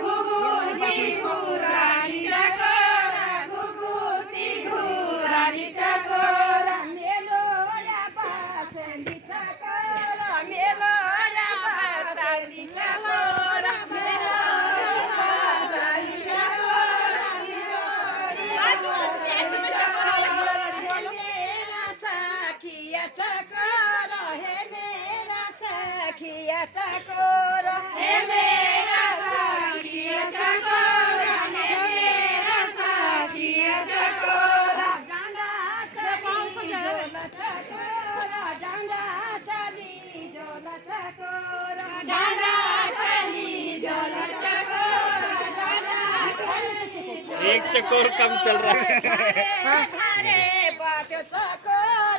घुगुती घुराणी चकोरा घुगुती घुराणी चकोरा मेलोड्या पासंडीचा कोरा मेलोड्या पासंडीचा कोरा मेलोड्या पासंडीचा कोरा मेरा सखिया चकोरा हे मेरा सखिया चकोरा हे मेरा सखिया चकोरा हे मेरा सखिया चकोरा डांगा चली जोला चकोरा डांगा चली जोला चकोरा डांगा चली जोला चकोरा डांगा चली एक चकोर कम चल रहा है धारे बाट चकोरा